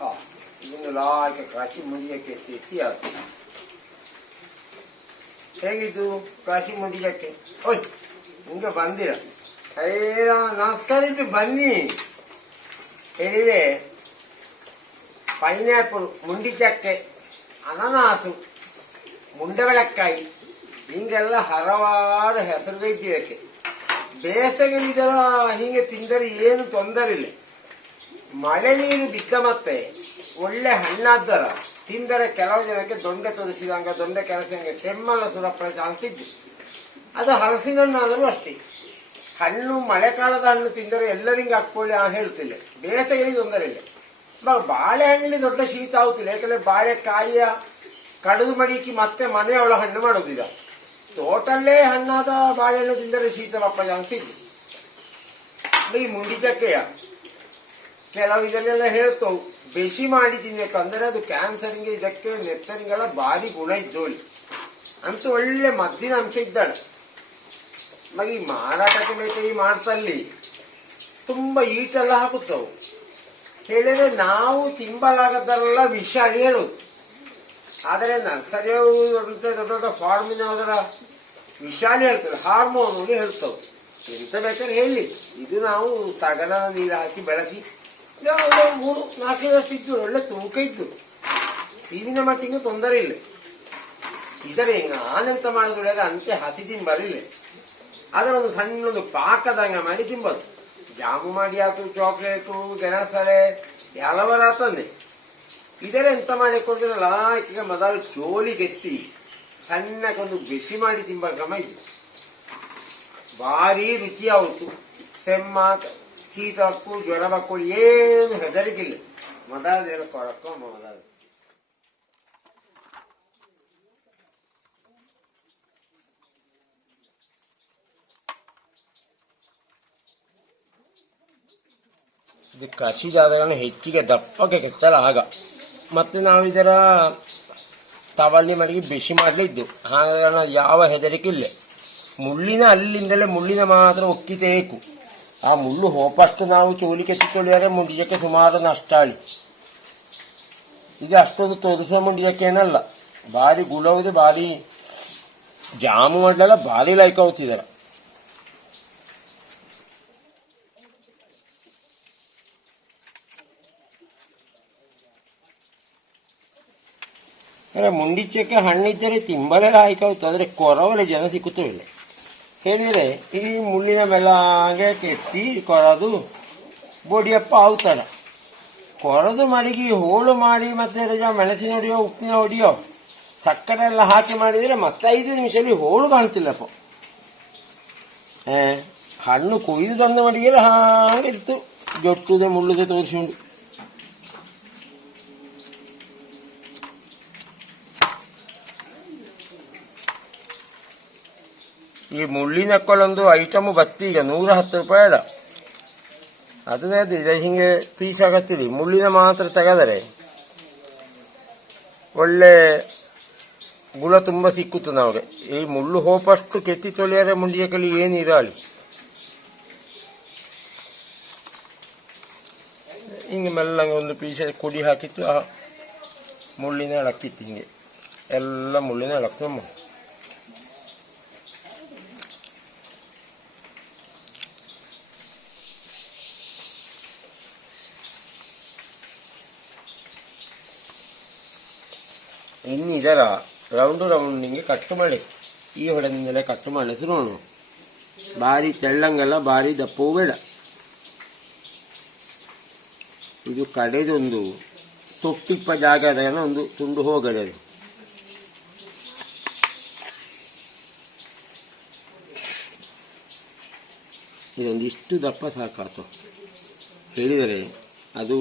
ಆ, ಇದನ್ನು ಲಾಯ್ಕ ಕಾಶಿ ಮುಂಡಿಯಕ್ಕೆ ಸೇರಿಸಿ ಹಾಕಿ ಹೇಗಿದ್ದು ಕಾಶಿ ಮುಂಡಿಯಕ್ಕೆ ಓಯ್ ಹಿಂಗೆ ಬಂದಿರ. ಅಯ್ಯ ನಮಸ್ಕಾರ ಇದ್ದು ಬನ್ನಿ. ಹೇಳಿದೆ ಪೈನಾಪಲ್ ಮುಂಡಿಚಕ್ಕೆ ಅನನಾಸು ಮುಂಡಬೆಳಕಾಯಿ ಹಿಂಗೆಲ್ಲ ಹಲವಾರು ಇದಕ್ಕೆ. ಇದರ ಹಿಂಗೆ ತಿಂದರೆ ಏನು ತೊಂದರೆ ಇಲ್ಲ ಮಳೆ ನೀರು ಬಿದ್ದ ಮತ್ತೆ ಒಳ್ಳೆ ಹಣ್ಣಾದ್ದರ ತಿಂದರೆ ಕೆಲವು ಜನಕ್ಕೆ ದೊಂಡೆ ತೋರಿಸಿದಂಗ, ದೊಂಡೆ ಕೆಲಸಂಗೆ ಸೆಮ್ಮಲ ಸುರಪ್ಪಳ ಚಾನ್ಸ್ ಇದ್ದು ಅದು ಹಲಸಿನ ಹಣ್ಣಾದರೂ ಅಷ್ಟೇ. ಹಣ್ಣು ಮಳೆಕಾಲದ ಹಣ್ಣು ತಿಂದರೆ ಎಲ್ಲರಿಂಗ ಹಾಕೊಳ್ಳಿ ಹೇಳ್ತಿಲ್ಲ ಬೇಸಗೆಲಿ ತೊಂದರೆ ಇಲ್ಲ. ಬ- ಬಾಳೆಹಣ್ಣಿನ ದೊಡ್ಡ ಶೀತ ಆಗುತ್ತಿಲ್ಲ. ಯಾಕಂದ್ರೆ ಬಾಳೆಕಾಯಿಯ ಕಡಿದು ಮಡಿಕಿ ಮತ್ತೆ ಮನೆಯೊಳ ಹಣ್ಣು ಮಾಡೋದಿಲ್ಲ ತೋಟಲ್ಲೇ ಹಣ್ಣಾದ ಬಾಳೆಹಣ್ಣು ತಿಂದರೆ ಶೀತಲಪ್ಪ ಚಾನ್ಸ್ ಇದ್ದು ಈ ಮುಂಡಿಚಕ್ಕೆಯ ಕೆಲವು ಇದನ್ನೆಲ್ಲ ಹೇಳ್ತವು. ಬೆಸಿ ಮಾಡಿ ತಿನ್ಬೇಕಂದ್ರೆ ಅದು ಕ್ಯಾನ್ಸರ್ಗೆ ಇದಕ್ಕೆ ನೆತ್ತರಿಗೆಲ್ಲ ಭಾರಿ ಗುಣ ಇದ್ದೋಳಿ ಅಂತ ಒಳ್ಳೆ ಮದ್ದಿನ ಅಂಶ ಇದ್ದಾಳೆ. ಮಗ ಈ ಮಾರಾಟಕ್ಕೆ ಬೇಕಾಗಿ ಮಾಡ್ತಲ್ಲಿ ತುಂಬಾ ಈಟೆಲ್ಲ ಹಾಕುತ್ತವು. ಹೇಳಿದ್ರೆ ನಾವು ತಿಂಬಲಾಗದ್ದೆಲ್ಲ ವಿಷ ಹೇಳು ಆದರೆ ನರ್ಸರಿಯವರು ದೊಡ್ಡ ದೊಡ್ಡ ಫಾರ್ಮಿನ ಅದರ ವಿಷಾಣಿ ಹೇಳ್ತಾರೆ. ಹಾರ್ಮೋನ್ ಹೇಳ್ತವೆ. ಎಂತ ಬೇಕಾದ್ರೆ ಹೇಳಿ. ಇದು ನಾವು ಸಗನ ನೀರು ಹಾಕಿ ಬೆಳೆಸಿ ಒಂದು ಮೂರು, ನಾಲ್ಕೈದು ವರ್ಷ ಇದ್ದು ಒಳ್ಳೆ ತೂಕ ಇದ್ದು. ಸೀಮಿನ ಮಟ್ಟಿಗೆ ತೊಂದರೆ ಇಲ್ಲ. ಇದರ ನಾನೆಂತ ಮಾಡಿದ್ರೆ ಅಂತೆ ಹಸಿ ತಿಂಬರಿಲ್ಲ ಅದರ ಒಂದು ಸಣ್ಣದು ಪಾಕದಂಗ ಮಾಡಿ ತಿಂಬದು ಜಾಮು ಮಾಡಿ ಆತು, ಚಾಕ್ಲೇಟು, ಗೆಣಸಳೆ ಹಲವರ ತಂದೆ ಇದರ ಎಂತ ಮಾಡಿ ಕೊಡ್ತಾರೆ ಲಾಕಿಗೆ ಮೊದಲು ಜೋಲಿಗೆತ್ತಿ ಸಣ್ಣಕ್ಕೊಂದು ಬಿಸಿ ಮಾಡಿ ತಿಂಬ ಕ್ರಮ ಇದ್ದು. ಭಾರಿ ರುಚಿಯಾಯಿತು ಸೆಮ್ಮ ಶೀತ ಹಕ್ಕು, ಜ್ವರ ಬಕ್ಕೊಳ್ಳಿ ಏನು ಹೆದರಿಕಿಲ್ಲ ಮೊದಲ ಕೊರಕ ಮೊದಲು. ಇದು ಕಸಿದಾದಗಳನ್ನು ಹೆಚ್ಚಿಗೆ ದಪ್ಪಕ್ಕೆ ಕೆತ್ತಲ್ಲ ಆಗ ಮತ್ತೆ ನಾವು ಇದರ ತವಳ್ಳಿ ಮಡಿಗೆ ಬಿಸಿ ಮಾಡಲಿದ್ದು. ಹಾಗಾಗಿ ಯಾವ ಹೆದರಿಕೆ ಇಲ್ಲ ಮುಳ್ಳಿನ ಅಲ್ಲಿಂದಲೇ ಮುಳ್ಳಿನ ಮಾತ್ರ ಒಕ್ಕಿತೇಕು ಆ ಮುಳ್ಳು ಹೋಪಷ್ಟು ನಾವು ಚೋಲಿಕೆ ಚಿತ್ತೊಳಿದರೆ ಮುಂಡಿಜಕ್ಕೆ ಸುಮಾರು ನಷ್ಟಾಳಿ ಇದು ಅಷ್ಟೊಂದು ತೋರಿಸುವ ಮುಂಡಿಜಕ್ಕೇನಲ್ಲ ಭಾರಿ ಗುಳವಿದೆ ಭಾರಿ ಜಾಮು ಮಾಡಲೆಲ್ಲ ಭಾರಿ ಲೈಕ್ ಆಗುತ್ತಿದ್ದಾರೆ ಅರೆ ಮುಂಡಿಚಕ್ಕೆ ಹಣ್ಣಿದ್ದರೆ ತಿಂಬಲೇ ಆಯ್ಕಾಯ್ತು ಆದರೆ ಕೊರವಲೆ ಜನ ಸಿಕ್ಕುತ್ತವಿಲ್ಲ ಹೇಳಿದರೆ ಈ ಮುಳ್ಳಿನ ಮೆಲ್ಲಗೆ ಕೆತ್ತಿ ಕೊರದು ಬೊಡಿಯಪ್ಪ ಆವ್ತಾರ ಕೊರದು ಮಡಿಗಿ ಹೋಳು ಮಾಡಿ ಮತ್ತೆ ರಜ ಮೆಣಸಿನ ಹೊಡಿಯೋ ಉಪ್ಪಿನ ಹೊಡಿಯೋ ಸಕ್ಕರೆ ಎಲ್ಲ ಹಾಕಿ ಮಾಡಿದರೆ ಮತ್ತೆ ಐದು ನಿಮಿಷದಲ್ಲಿ ಹೋಳು ಕಾಣ್ತಿಲ್ಲಪ್ಪ ಏ, ಹಣ್ಣು ಕೊಯ್ದು ತಂದು ಮಡಿಗೆಲ್ಲ ಹಾಗೆ ಇತ್ತು ಜೊಟ್ಟುದೆ ಮುಳ್ಳುದೆ ತೋರಿಸಿಕೊಂಡು ಈ ಮುಳ್ಳಿನಕ್ಕೊಳ್ಳೊಂದು ಐಟಮ್ ಬತ್ತಿ ಈಗ ನೂರ ಹತ್ತು ರೂಪಾಯಿ ಅಲ್ಲ. ಅದನ್ನೇ ಇದೆ ಹಿಂಗೆ ಪೀಸ್ ಆಗತ್ತಿರಿ. ಮುಳ್ಳಿನ ಮಾತ್ರ ತೆಗೆದರೆ ಒಳ್ಳೆ ಗುಳ ತುಂಬ ಸಿಕ್ಕುತ್ತು ನಮಗೆ. ಈ ಮುಳ್ಳು ಹೋಪಷ್ಟು ಕೆತ್ತಿ ತೊಳೆಯರೆ ಮುಂಡಿಯ ಕಲಿ ಇರಲಿ. ಹಿಂಗೆ ಮೆಲ್ಲಂಗೆ ಒಂದು ಪೀಸ ಕುಡಿ ಹಾಕಿತ್ತು. ಆ ಮುಳ್ಳಿನ ಅಳಕ್ಕಿತ್ತು ಹಿಂಗೆ. ಎಲ್ಲ ಮುಳ್ಳಿನ ಎಳಕ್ಕೆ ಇನ್ನು ಇದರ ರೌಂಡ್ ರೌಂಡಿಂಗೆ ಕಟ್ಟು ಮಾಡಿ ಈ ಹೊಡೆದಿಂದಲೇ ಕಟ್ ಮಾಡಿಸಿ ನೋಡು ಭಾರಿ ತೆಳ್ಳಂಗಲ್ಲ ಭಾರಿ ದಪ್ಪವೂ ಬೇಡ ಇದು ಕಡೆದೊಂದು ತೊಟ್ಟಿಪ್ಪ ಜಾಗದ ಒಂದು ತುಂಡು ಹೋಗದೆ ಅದು ಇದೊಂದಿಷ್ಟು ದಪ್ಪ ಸಾಕಾತು ಹೇಳಿದರೆ ಅದು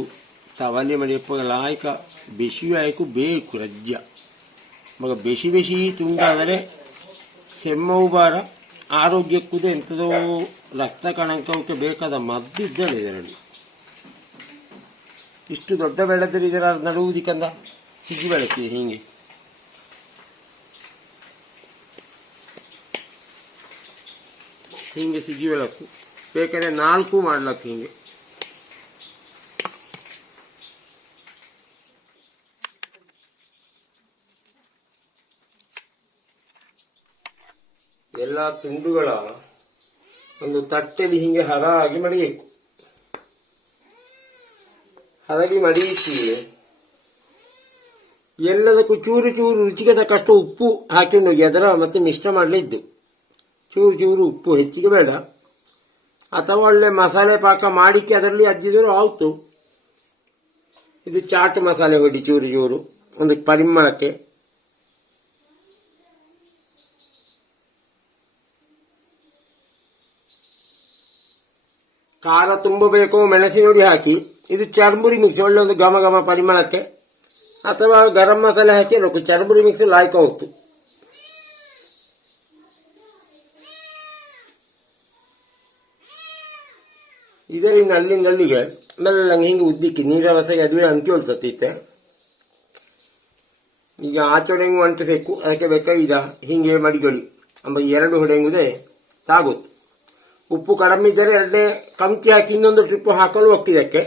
ತವಲೆ ಮಡಿಯಪ್ಪ ಲಾಯಕ ಬೆಸಿ ಆಯ್ಕು ಬೇಕು ರಜ್ಯ ಮಗ ಬೇಸಿ ಬೇಸಿ ತುಂಡಾದರೆ ಸೆಮ್ಮವು ಬಾರ ಆರೋಗ್ಯಕ್ಕೂ ಎಂಥದೋ ರಕ್ತ ಕಣಂಕಕ್ಕೆ ಬೇಕಾದ ಮದ್ದಿದ್ದಾಳೆ ಇದರಲ್ಲಿ. ಇಷ್ಟು ದೊಡ್ಡ ಬೆಳೆದರೆ ಇದರ ನಡುವುದಿಕ್ಕಂದ ಸಿಗಿ ಬೆಳಕಿ ಹೀಗೆ. ಹಿಂಗೆ ಸಿಗಿ ಬೆಳಕು ಬೇಕಾದ್ರೆ ನಾಲ್ಕು ಮಾಡ್ಲಕ್ಕೆ ಹಿಂಗೆ. ಎಲ್ಲ ತುಂಡುಗಳ ಒಂದು ತಟ್ಟೆಲಿ ಹಿಂಗೆ ಹರಾಗಿ ಮಡಿಬೇಕು ಹರಗಿ ಮಡಿಯಿಸಿ ಎಲ್ಲದಕ್ಕೂ ಚೂರು ಚೂರು ರುಚಿಗೆ ತಕ್ಕಷ್ಟು ಉಪ್ಪು ಹಾಕಿಕೊಂಡು ಹೋಗಿ ಅದರ ಮತ್ತೆ ಮಿಶ್ರ ಮಾಡಲಿದ್ದು ಚೂರು ಚೂರು ಉಪ್ಪು ಹೆಚ್ಚಿಗೆ ಬೇಡ. ಅಥವಾ ಒಳ್ಳೆ ಮಸಾಲೆ ಪಾಕ ಮಾಡಿಕ್ಕೆ ಅದರಲ್ಲಿ ಅದ್ದಿದ್ರು ಆಯ್ತು ಇದು ಚಾಟ್ ಮಸಾಲೆ ಹೊಡಿ ಚೂರು ಚೂರು. ಒಂದು ಪರಿಮಳಕ್ಕೆ ಖಾರ ತುಂಬಬೇಕು ಮೆಣಸಿನ ಹುಡಿ ಹಾಕಿ. ಇದು ಚರ್ಮುರಿ ಮಿಕ್ಸ್ ಒಳ್ಳೆ ಒಂದು ಘಮ ಘಮ ಪರಿಮಳಕ್ಕೆ. ಅಥವಾ ಗರಂ ಮಸಾಲೆ ಹಾಕಿ ಬೇಕು ಚರ್ಮುರಿ ಮಿಕ್ಸ್ ಲಾಯ್ಕ ಹೋಗ್ತು. ಇದರಿಂದ ಅಲ್ಲಿಂದ ಅಲ್ಲಿಗೆ ನಂಗೆ ಹಿಂಗೆ ಉದ್ದಿಕ್ಕಿ ನೀರವಸೆಗೆ ಅದುವೇ ಅಂಟ್ಕೊಳ್ತತ್ತಿತ್ತೆ ಈಗ ಆಚರಣೆ ಹೆಂಗು ಅಂಟಿಸಬೇಕು ಅದಕ್ಕೆ ಬೇಕಾಗಿದ ಹಿಂಗೆ ಮಡಿಗೊಳಿ ಅಂಬ ಎರಡು ಹೊಡೆಂಗುದೇ ತಾಗೋತು. ಉಪ್ಪು ಕಡಿಮೆ ಇದ್ದರೆ ಎರಡನೇ ಕಮ್ಮಿ ಹಾಕಿ ಇನ್ನೊಂದು ಟ್ರಿಪ್ ಹಾಕಲು ಹೋಗ್ತಿದ್ದಕ್ಕೆ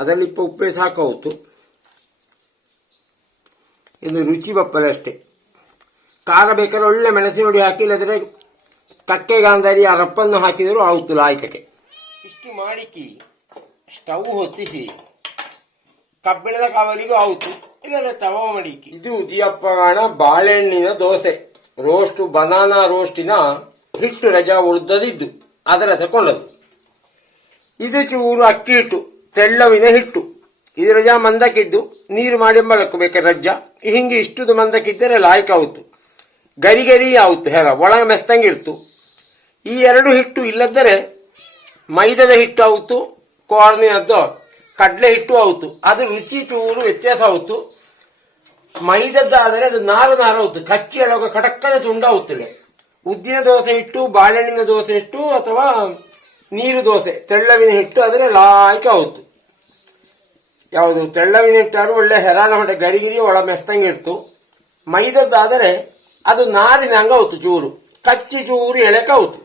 ಅದರಲ್ಲಿ ಇಪ್ಪ ಉಪ್ಪೇ ಸಾಕಾಯಿತು ಇನ್ನು ರುಚಿ ಬಪ್ಪಲೆ ಅಷ್ಟೇ. ಖಾರ ಬೇಕಾದ್ರೆ ಒಳ್ಳೆ ಮೆಣಸಿನ ಹುಡಿ ಹಾಕಿ ಇಲ್ಲದ್ರೆ ಕಕ್ಕೆ ಗಾಂಧಾರಿ ಆ ರಪ್ಪನ್ನು ಹಾಕಿದರೂ ಆಗುತ್ತು ಲಾಯ್ಕಕ್ಕೆ. ಇಷ್ಟು ಮಾಡಿಕ್ಕಿ ಸ್ಟವ್ ಹೊತ್ತಿಸಿ, ಕಬ್ಬಿಣದ ಕಾವಲಿಗೂ ಆಯಿತು ಇದನ್ನು ತವ ಮಾಡಿಕ್ಕಿ ಇದು ಉದಿಯಪ್ಪಗಾಣ ಬಾಳೆಹಣ್ಣಿನ ದೋಸೆ. ರೋಸ್ಟು ಬನಾನಾ ರೋಸ್ಟಿನ ಹಿಟ್ಟು ರಜಾ ಉಳಿದದಿದ್ದು ಅದರ ತಕೊಂಡದ್ದು ಇದು ಚೂರು ಅಕ್ಕಿ ಹಿಟ್ಟು, ತೆಳ್ಳವಿನ ಹಿಟ್ಟು. ಇದು ರಜಾ ಮಂದಕ್ಕಿದ್ದು, ನೀರು ಮಾಡಿ ಮಲಕಬೇಕು ರಜಾ ಹಿಂಗೆ ಇಷ್ಟುದು ಮಂದಕ್ಕಿದ್ದರೆ ಲಾಯ್ಕ್ ಗರಿ ಗರಿ ಆಯಿತು ಹೆರ ಒಳ ಮೆಸ್ತಂಗಿರ್ತು ಈ ಎರಡು ಹಿಟ್ಟು ಇಲ್ಲದರೆ ಮೈದದ ಹಿಟ್ಟು ಆಯಿತು ಕೋರ್ನಿನದ್ದು ಕಡಲೆ ಹಿಟ್ಟು ಆಯಿತು ಅದು ರುಚಿ, ಚೂರು ವ್ಯತ್ಯಾಸ ಆಯಿತು ಮೈದದ್ದಾದರೆ ಅದು ನಾರು ನಾರೌದು ಕಚ್ಚಿ ಅಳೋಗ ಕಟಕ್ಕನೆ ತುಂಡಾಗುತ್ತದೆ. ಉದ್ದಿನ ದೋಸೆ ಇಟ್ಟು ಬಾಳೆಹಣ್ಣಿನ ದೋಸೆ ಇಟ್ಟು ಅಥವಾ ನೀರು ದೋಸೆ, ತೆಳ್ಳವಿನ ಹಿಟ್ಟು ಆದರೆ ಲಾಯ್ಕ ಹೌದು ಯಾವುದು? ತೆಳ್ಳವಿನ ಹಿಟ್ಟಾದ್ರೂ ಒಳ್ಳೆ ಹೆರಾಳ ಹೊಟ್ಟೆ ಗರಿಗಿರಿ, ಒಳ ಮೆಸ್ತಂಗಿರ್ತು ಮೈದದ್ದಾದರೆ ಅದು ನಾರಿನ ಹಂಗ ಹೌದು ಚೂರು. ಕಚ್ಚಿ, ಚೂರು ಎಳೆಕಾಯ್ತು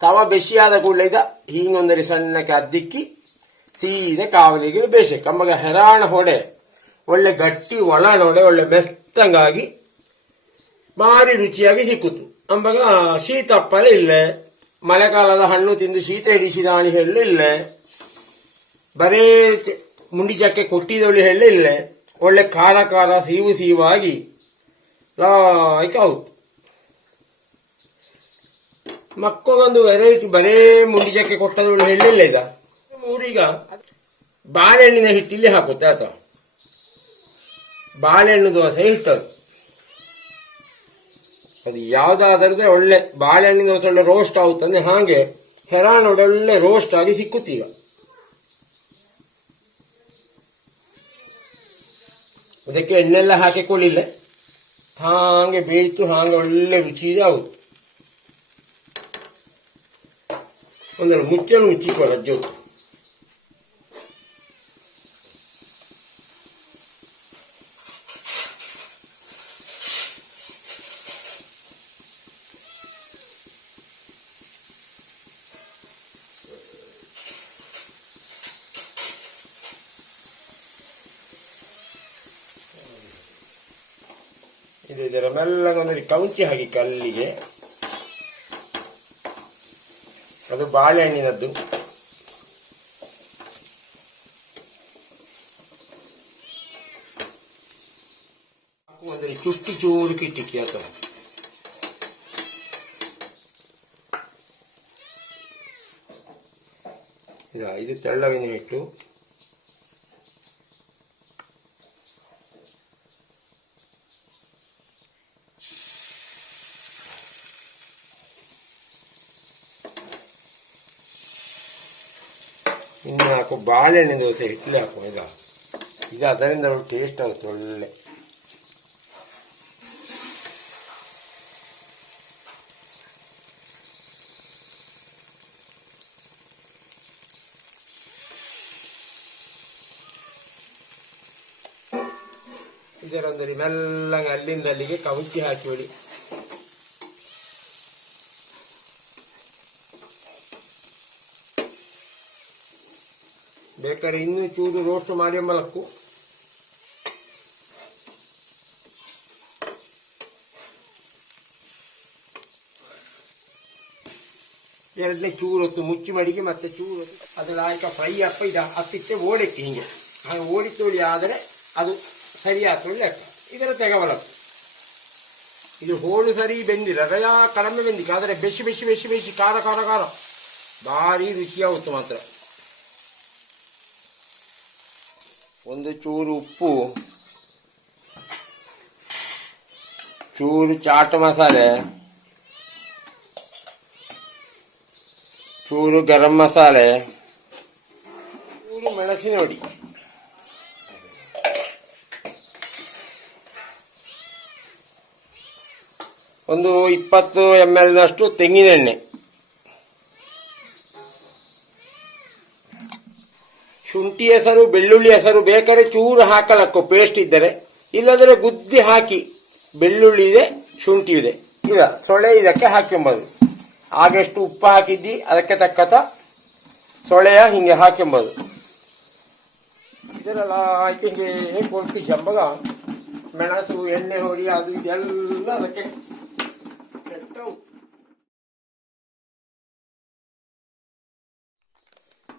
ತವ ಬೆಸಿಯಾದ ಕೂಡಲೇ ಇದ. ಹೀಗೊಂದರಿ ಸಣ್ಣಕ್ಕೆ ಅದ್ದಿಕ್ಕಿ, ಸೀದ ಕಾವಲಿಗೆ ಬೇಸೆ ಕಮ್ಮಗ ಹೆರಾಣ ಹೊಡೆ. ಒಳ್ಳೆ ಗಟ್ಟಿ ಒಳ ನೋಡೆ ಒಳ್ಳೆ ಮೆತ್ತಂಗಾಗಿ ಭಾರಿ ರುಚಿಯಾಗಿ ಸಿಕ್ಕುತ್ತು. ಅಂಬಾಗ ಶೀತಪ್ಪಲೆ ಇಲ್ಲೇ. ಮಳೆಗಾಲದ ಹಣ್ಣು ತಿಂದು ಶೀತ ಹಿಡಿಸಿದ ಅಣಿ ಹೇಳಿ ಇಲ್ಲೇ. ಬರೇ ಮುಂಡಿಜಕ್ಕೆ ಮುಂಡಿ ಚಕ್ಕೆ ಕೊಟ್ಟಿದೊಳಿ ಹೇಳಿ ಇಲ್ಲೇ. ಒಳ್ಳೆ ಖಾರ ಖಾರ ಸೀವು ಸೀವಾಗಿ ಲಾಯ್ಕ ಹೌದು ಮಕ್ಕೊಂದು ವೆರೈಟಿ ಬರೇ ಮುಂಡಿ ಚಕ್ಕೆ ಕೊಟ್ಟದೊಳು ಹೇಳಿಲ್ಲ ಈಗ ಊರೀಗ ಬಾಳೆಹಣ್ಣಿನ ಹಿಟ್ಟಿಲ್ಲಿ ಹಾಕುತ್ತೆ ಆತ ಬಾಳೆಹಣ್ಣು ದೋಸೆ ಹಿಟ್ಟದು ಅದು ಯಾವ್ದಾದ್ರದ್ದೇ ಒಳ್ಳೆ ಬಾಳೆಹಣ್ಣಿನ ದೋಸೆ ಒಳ್ಳೆ ರೋಸ್ಟ್ ಆಗುತ್ತಂದ್ರೆ ಹಾಗೆ ಹೆರಾನ್ ಒಳ್ಳೆ ರೋಸ್ಟ್ ಆಗಿ ಸಿಕ್ಕುತ್ತೀಗ. ಅದಕ್ಕೆ ಎಣ್ಣೆಲ್ಲ ಹಾಕಿ ಹಾಕಿಕೊಳ್ಳಿಲ್ಲ ಹಾಗೆ ಬೇಯಿತು ಹಾಗೆ ಒಳ್ಳೆ ರುಚಿ ಆಗುತ್ತೆ ಒಂದೆರಡು ಮುಚ್ಚಲು ಮುಚ್ಚಿಕೊಳ್ಳ ಜೋತು ಇದು. ಇದರ ಮೆಲ್ಲ ಕೌಂಚಿ ಹಾಕಿ ಕಲ್ಲಿಗೆ. ಅದು ಬಾಳೆಹಣ್ಣಿನದ್ದು ಹಾಕುವುದರಲ್ಲಿ ಚುಟ್ಟಿ ಚೂರು ಕಿಟ್ಟಿಕ್ಕಿ ಅಥವಾ. ಇದು ತೆಳ್ಳವಿನ ಹಿಟ್ಟು ಇನ್ನು ಹಾಕು ಬಾಳೆಹಣ್ಣಿನ ದೋಸೆ ಹಿಟ್ಟಲ್ಲಿ ಹಾಕುವ ಈಗ ಇದು ಅದರಿಂದ ಟೇಸ್ಟ್ ಆಗುತ್ತೆ ಒಳ್ಳೆ ಇದರೊಂದರಿ ಮೆಲ್ಲಗೆ ಅಲ್ಲಿಂದ ಅಲ್ಲಿಗೆ ಕವುಚಿ ಹಾಕಿಬಿಡಿ ಬೇಕಾದ್ರೆ ಇನ್ನೂ ಚೂರು ರೋಸ್ಟ್ ಮಾಡಿ ಮಲಕ್ಕು ಎರಡನೇ ಚೂರು ಹೊತ್ತು ಮುಚ್ಚಿ ಮಡಿಗೆ ಮತ್ತೆ ಚೂರು ಹೊತ್ತು ಅದರ ಆಯ್ಕೆ ಫ್ರೈ ಅಪ್ಪ ಇದು ಹತ್ತಿತ್ತೆ ಓಡಿತ್ತು ಹೀಗೆ. ಹಾಗೆ ಓಡಿತೋಳಿ ಆದರೆ ಅದು ಸರಿ ಆಗ್ತದೆ ಲೆಕ್ಕ ಇದರ ತೆಗವಲಕ್ಕು ಇದು ಹೋಳು ಸರಿ ಬೆಂದಿಲ್ಲ ರಜಾ ಕಡಿಮೆ ಬೆಂದಿಲ್ಲ, ಆದರೆ ಬೆಸಿ ಬೆಸಿ ಬೆಸಿ ಬೆಸಿ ಖಾರ ಖಾರ ಖಾರ. ಭಾರಿ ರುಚಿಯಾಗುತ್ತೆ ಮಾತ್ರ. ಒಂದು ಚೂರು ಉಪ್ಪು, ಚೂರು ಚಾಟ್ ಮಸಾಲೆ, ಚೂರು ಗರಂ ಮಸಾಲೆ, ಚೂರು ಮೆಣಸಿನ ಹೊಡಿ ಒಂದು ಇಪ್ಪತ್ತು ಎಂ ಎಲ್ನಷ್ಟು ತೆಂಗಿನೆಣ್ಣೆ. ಶುಂಠಿ ಹೆಸರು, ಬೆಳ್ಳುಳ್ಳಿ ಹೆಸರು ಬೇಕಾದ್ರೆ ಚೂರು ಹಾಕಲಕ್ಕು ಪೇಸ್ಟ್ ಇದ್ದರೆ. ಇಲ್ಲದ್ರೆ ಗುದ್ದಿ ಹಾಕಿ, ಬೆಳ್ಳುಳ್ಳಿ ಇದೆ, ಶುಂಠಿ ಇದೆ. ಇಲ್ಲ, ಸೊಳ್ಳೆ ಇದಕ್ಕೆ ಹಾಕೊಂಬೋದು ಆಗಷ್ಟು ಉಪ್ಪು ಹಾಕಿದ್ದಿ, ಅದಕ್ಕೆ ತಕ್ಕತ ಸೊಳೆಯ ಹಿಂಗೆ ಹಾಕೊಂಬೋದು ಇದರಲ್ಲ ಹಾಕಿ ಹಿಂಗೆ ಕೊಟ್ಟು ಜಂಬಗ ಮೆಣಸು, ಎಣ್ಣೆ, ಹೊಡಿ, ಅದು ಇದೆಲ್ಲ ಅದಕ್ಕೆ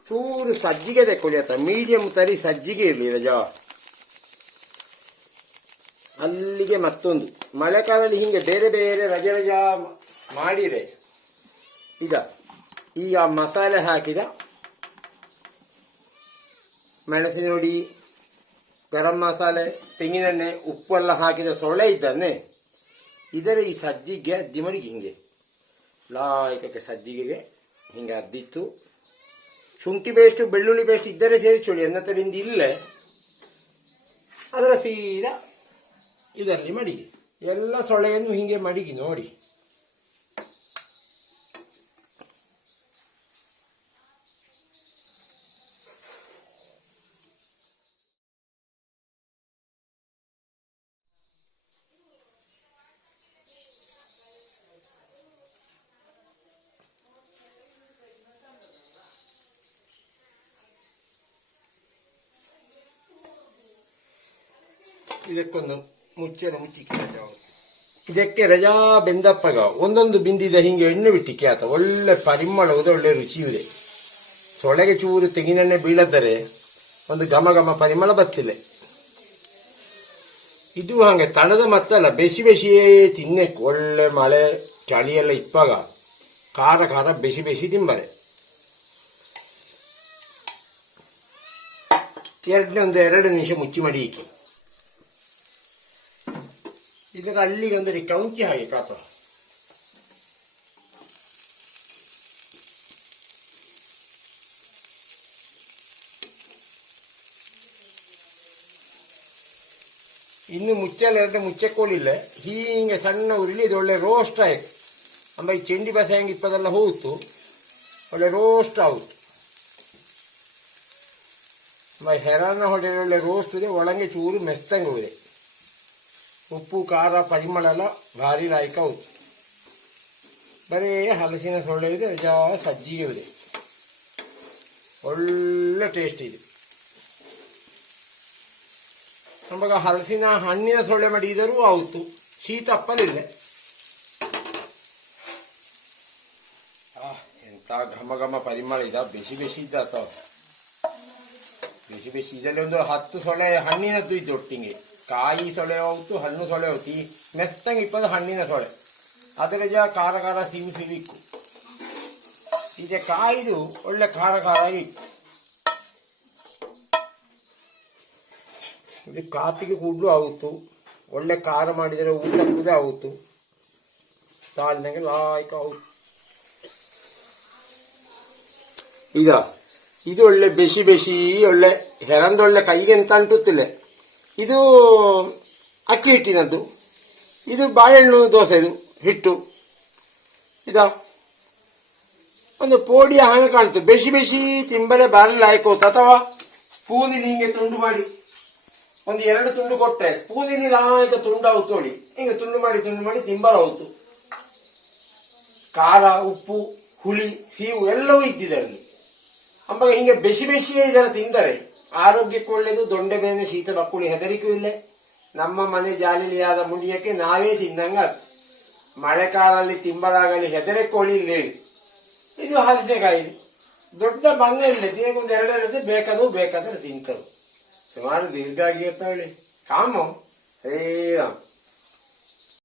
ಚೂರು ಸಜ್ಜಿಗೆ ತೆಕ್ಕೊಳ್ಳಿ ಅಂತ ಮೀಡಿಯಂ ತರಿ ಸಜ್ಜಿಗೆ ಇರಲಿ ರಜಾ. ಅಲ್ಲಿಗೆ ಮತ್ತೊಂದು. ಮಳೆಕಾಲದಲ್ಲಿ ಹಿಂಗೆ ಬೇರೆ ಬೇರೆ ರಜೆ ರಜಾ ಮಾಡಿರೆ ಈಗ ಈಗ ಮಸಾಲೆ ಹಾಕಿದ ಮೆಣಸಿನ ಹುಡಿ, ಗರಂ ಮಸಾಲೆ ತೆಂಗಿನೆಣ್ಣೆ ಉಪ್ಪೆಲ್ಲ ಹಾಕಿದ ಸೊಳ್ಳೆ ಇದ್ದಾನೆ. ಇದರ ಈ ಸಜ್ಜಿಗೆ ಅದ್ದಿಮಡಿಗೆ ಹಿಂಗೆ. ಲಾಯಕಕ್ಕೆ ಸಜ್ಜಿಗೆಗೆ ಹಿಂಗೆ ಅದ್ದಿತ್ತು. ಶುಂಠಿ ಪೇಸ್ಟ್ ಬೆಳ್ಳುಳ್ಳಿ ಪೇಸ್ಟ್ ಇದ್ದರೆ ಸೇರಿಸೋಳಿ ಅನ್ನತರಿಂದ ಇಲ್ಲೇ. ಅದರ ಸೀದಾ ಇದರಲ್ಲಿ ಮಡಿಗೆ. ಎಲ್ಲ ಸೊಳೆಯನ್ನು ಹೀಗೆ ಮಡಿಗಿ ನೋಡಿ. ಇದಕ್ಕೊಂದು ಮುಚ್ಚೆ ಮುಚ್ಚಿಕೆ ರಜಾ ಇದಕ್ಕೆ ರಜಾ ಬೆಂದಪ್ಪಗ ಒಂದೊಂದು ಬಿಂದಿದ ಹಿಂಗೆ ಎಣ್ಣೆ ಬಿಟ್ಟಿಕ್ಕೆ ಆತ ಒಳ್ಳೆ ಪರಿಮಳವುದು ಒಳ್ಳೆ ರುಚಿಯುದೆ ಸೊಳೆಗೆ ಚೂರು ತೆಂಗಿನೆಣ್ಣೆ ಬೀಳದರೆ ಒಂದು ಘಮ ಘಮ ಪರಿಮಳ ಬತ್ತಿಲ್ಲ ಇದು ಹಂಗೆ ತಣದ ಮತ್ತಲ್ಲ, ಬೆಸಿ ಬೆಸಿಯೇ ತಿನ್ನಕ್ಕೆ ಒಳ್ಳೆ ಮಳೆ ಚಳಿ ಎಲ್ಲ ಇಪ್ಪಾಗ ಖಾರ ಖಾರ ಬೆಸಿ ಬೆಸಿ ತಿಂಬಾರೆ ಎರಡನೇ ಒಂದು, ಎರಡು ನಿಮಿಷ ಮುಚ್ಚಿ ಮಡಿಯಿಕೆ. ಇದರ ಅಲ್ಲಿಗೆ ಒಂದು ಕೌಂಚಿ ಹಾಗೆ ಕಾಪ ಇನ್ನು ಮುಚ್ಚಲ್ಲ ಎರಡು ಮುಚ್ಚಕ್ಕೋಲಿಲ್ಲ ಹೀಗೆ ಸಣ್ಣ ಉರಿಲಿ ಇದು ಒಳ್ಳೆ ರೋಸ್ಟ್ ಆಯ್ತು ಅಂಬ ಈ ಚೆಂಡಿ ಬಸ ಹೆಂಗೆ ಇಪ್ಪದೆಲ್ಲ ಹೋಯ್ತು, ಒಳ್ಳೆ ರೋಸ್ಟ್ ಆಯ್ತು ಅಂಬ ಹೆರಾನ ಹೊಡೆ ಒಳ್ಳೆ ರೋಸ್ಟ್ ಇದೆ, ಒಳಗೆ ಚೂರು ಮೆಸ್ತಂಗೆ ಇದೆ ಉಪ್ಪು, ಖಾರ ಪರಿಮಳ ಎಲ್ಲ ಭಾರಿ ಲಾಯಕ ಉಪ್ಪು ಬರೀ ಹಲಸಿನ ಸೊಳ್ಳೆ ಇದೆ ರಜಾ ಸಜ್ಜಿಗೆ ಇದೆ. ಒಳ್ಳೆ ಟೇಸ್ಟ್ ಇದೆ. ನಮಗ ಹಲಸಿನ ಹಣ್ಣಿನ ಸೊಳ್ಳೆ ಮಡಿದರೂ ಆಯಿತು ಶೀತ ಅಪ್ಪಲಿಲ್ಲ ಎಂತ ಘಮ ಘಮ ಪರಿಮಳ ಇದ, ಬಿಸಿ ಬಿಸಿ ಇದ್ದ ಅಥವಾ ಬಿಸಿ ಬೆಸಿ ಇದರಲ್ಲಿ ಒಂದು ಹತ್ತು ಸೊಳ್ಳೆ ಹಣ್ಣಿನದ್ದು ಇದ್ದು ಒಟ್ಟಿಗೆ. ಕಾಯಿ ಸೊಳೆ ಹೋಯ್ತು ಹಣ್ಣು ಸೊಳೆ ಹೋಯ್ತು ಈ ಮೆಸ್ತಂಗೆ ಇಪ್ಪದು ಹಣ್ಣಿನ ಸೊಳೆ ಅದರ ಜ ಖಾರ ಖಾರ ಸಿವಿ ಸಿವಿಕ್ಕು ಈಗ ಕಾಯಿದು ಒಳ್ಳೆ ಖಾರ ಖಾರ ಇತ್ತು ಇದು ಕಾಪಿಗೆ ಕೂಡಲು ಆಗುತ್ತು ಒಳ್ಳೆ ಖಾರ ಮಾಡಿದರೆ ಊಟ ಕೂಡ ಆಗುತ್ತು ತಾಳಿನಾಗೆ ಲಾಯ್ಕ ಆಗುತ್ತು ಇದ ಇದು ಒಳ್ಳೆ ಬೆಸಿ ಬೆಸಿ ಒಳ್ಳೆ ಹೆರಂದೊಳ್ಳೆ ಕೈಗೆ ಅಂತ ಅಂಟುತ್ತಿಲ್ಲ. ಇದು ಅಕ್ಕಿ ಹಿಟ್ಟಿನದ್ದು. ಇದು ಬಾಳೆಹಣ್ಣು ದೋಸೆ ಇದು ಹಿಟ್ಟು. ಇದ ಒಂದು ಪೋಡಿಯ ಹಾಗೆ ಕಾಣ್ತು. ಬೆಸಿ ಬೆಸಿ ತಿಂಬಲೆ ಬಾರಲ್ಲ ಹಾಕೋತು ಅಥವಾ ಸ್ಪೂನಿನ ಹಿಂಗೆ ತುಂಡು ಮಾಡಿ. ಒಂದು ಎರಡು ತುಂಡು ಕೊಟ್ಟರೆ ಸ್ಪೂನಿನ ಲಾಯಕ ತುಂಡು ಆಗುತ್ತು ನೋಡಿ ಹಿಂಗೆ ತುಂಡು ಮಾಡಿ ತುಂಡು ಮಾಡಿ ತಿಂಬಲ ಹೋಯ್ತು. ಖಾರ, ಉಪ್ಪು, ಹುಳಿ, ಸೀವು ಎಲ್ಲವೂ ಇದ್ದಿದ್ದಲ್ಲಿ ಅಂಬಾಗ ಹಿಂಗೆ ಬೆಸಿ ಬೆಸಿಯೇ ಇದನ್ನು ತಿಂದರೆ. ಆರೋಗ್ಯಕ್ಕೆ ಒಳ್ಳೆಯದು ದೊಂಡೆ ಬೇನೆ ಶೀತ ಬಕ್ಕುಳಿ ಹೆದರಿಕೂ ಇಲ್ಲ. ನಮ್ಮ ಮನೆ ಜಾಲಿಲಿಯಾದ ಮುಂಡಿಯಕ್ಕೆ ನಾವೇ ತಿಂದಂಗ ಮಳೆಕಾಲಲ್ಲಿ ತಿಂಬಲಾಗಲಿ ಕೋಳಿ ಹೇಳಿ. ಇದು ಹಲಸೆಕಾಯಿ ದೊಡ್ಡ ಬಂಗ ಇಲ್ಲ. ಒಂದು ಎರಡೆರಡು ಬೇಕಾದ್ರೂ ಬೇಕಾದ್ರೆ ತಿಂತವು ಸುಮಾರು ದೀರ್ಘ ಆಗಿರ್ತಾವಳಿ ಕಾಮು. ಶ್ರೀರಾಮ್